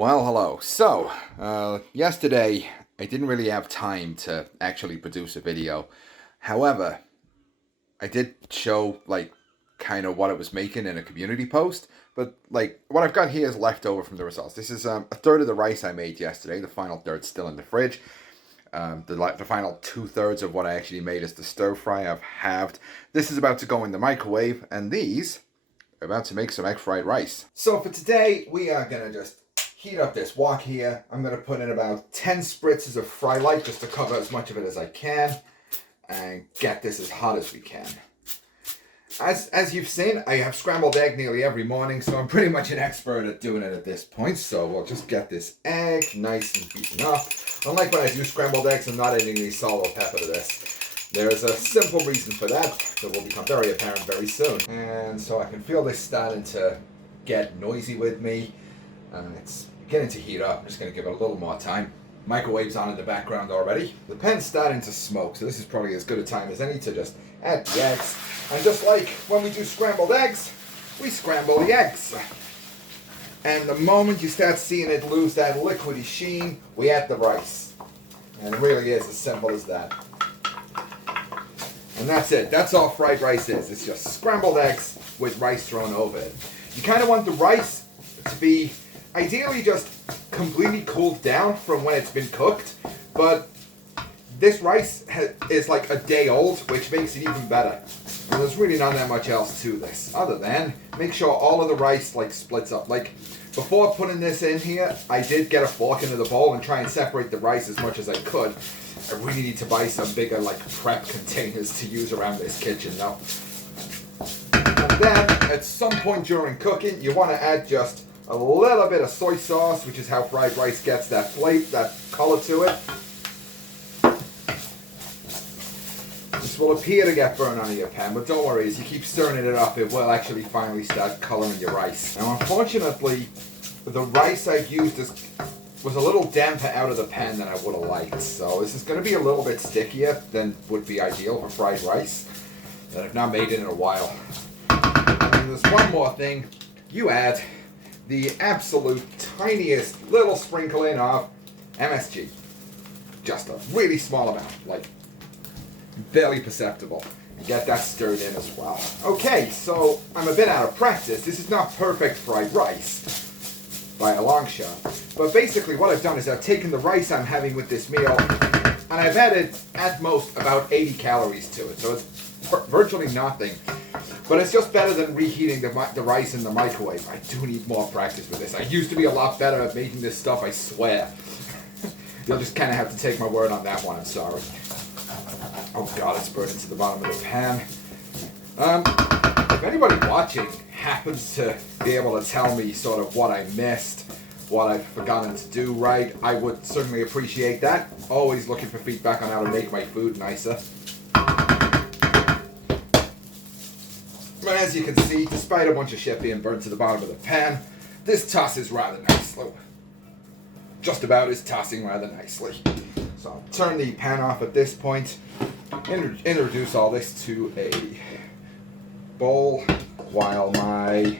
Well, hello. So, yesterday I didn't really have time to actually produce a video. However, I did show kind of what I was making in a community post. But what I've got here is leftover from the results. This is a third of the rice I made yesterday. The final third's still in the fridge. The final 2/3 of what I actually made is the stir fry. I've halved. This is about to go in the microwave, and these are about to make some egg fried rice. So for today, we are gonna just heat up this wok here. I'm going to put in about 10 spritzes of fry light just to cover as much of it as I can and get this as hot as we can. As you've seen, I have scrambled egg nearly every morning, so I'm pretty much an expert at doing it at this point. So we'll just get this egg nice and beaten up. Unlike when I do scrambled eggs, I'm not adding any salt or pepper to this. There is a simple reason for that will become very apparent very soon. And so I can feel this starting to get noisy with me. It's beginning to heat up. I'm just going to give it a little more time. Microwave's on in the background already. The pan's starting to smoke, so this is probably as good a time as any to just add the eggs. And just like when we do scrambled eggs, we scramble the eggs. And the moment you start seeing it lose that liquidy sheen, we add the rice. And it really is as simple as that. And that's it. That's all fried rice is. It's just scrambled eggs with rice thrown over it. You kind of want the rice to be ideally just completely cooled down from when it's been cooked, but this rice is like a day old, which makes it even better. And there's really not that much else to this, other than make sure all of the rice splits up. Before putting this in here, I did get a fork into the bowl and try and separate the rice as much as I could. I really need to buy some bigger prep containers to use around this kitchen though. And then at some point during cooking, you want to add just a little bit of soy sauce, which is how fried rice gets that flavor, that color to it. This will appear to get burned onto your pan, but don't worry, as you keep stirring it up, it will actually finally start coloring your rice. Now, unfortunately, the rice I've used was a little damper out of the pan than I would have liked, so this is going to be a little bit stickier than would be ideal for fried rice that I've not made it in a while. And there's one more thing. You add the absolute tiniest little sprinkling of MSG. Just a really small amount, barely perceptible. And get that stirred in as well. Okay, so I'm a bit out of practice. This is not perfect fried rice by a long shot. But basically what I've done is I've taken the rice I'm having with this meal and I've added at most about 80 calories to it. So it's virtually nothing. But it's just better than reheating the rice in the microwave. I do need more practice with this. I used to be a lot better at making this stuff, I swear. You'll just kind of have to take my word on that one, I'm sorry. Oh god, it's burned into the bottom of the pan. If anybody watching happens to be able to tell me sort of what I missed, what I've forgotten to do right, I would certainly appreciate that. Always looking for feedback on how to make my food nicer. But as you can see, despite a bunch of shit being burnt to the bottom of the pan, this tosses rather nicely. Just about is tossing rather nicely. So I'll turn the pan off at this point, introduce all this to a bowl while my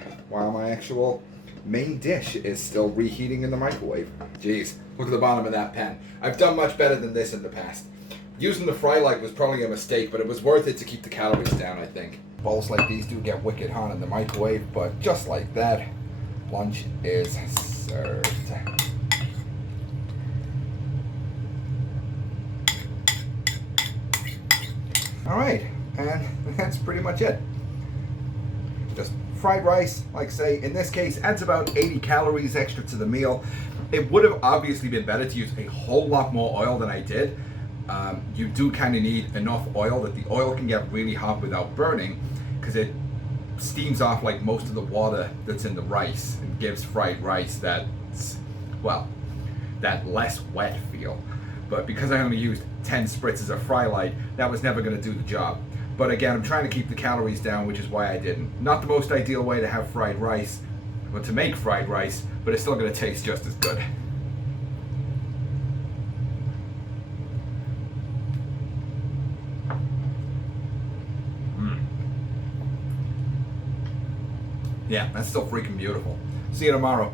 actual main dish is still reheating in the microwave. Jeez, look at the bottom of that pan. I've done much better than this in the past. Using the fry light was probably a mistake, but it was worth it to keep the calories down, I think. Bowls like these do get wicked hot in the microwave, but just like that, lunch is served. Alright, and that's pretty much it. Just fried rice, like I say, in this case, adds about 80 calories extra to the meal. It would have obviously been better to use a whole lot more oil than I did. You do kind of need enough oil that the oil can get really hot without burning, because it steams off most of the water that's in the rice and gives fried rice that less wet feel. But because I only used 10 spritzes of fry light, that was never going to do the job. But again, I'm trying to keep the calories down, which is why I didn't. Not the most ideal way to have fried rice, but to make fried rice, but it's still going to taste just as good. Yeah, that's still freaking beautiful. See you tomorrow.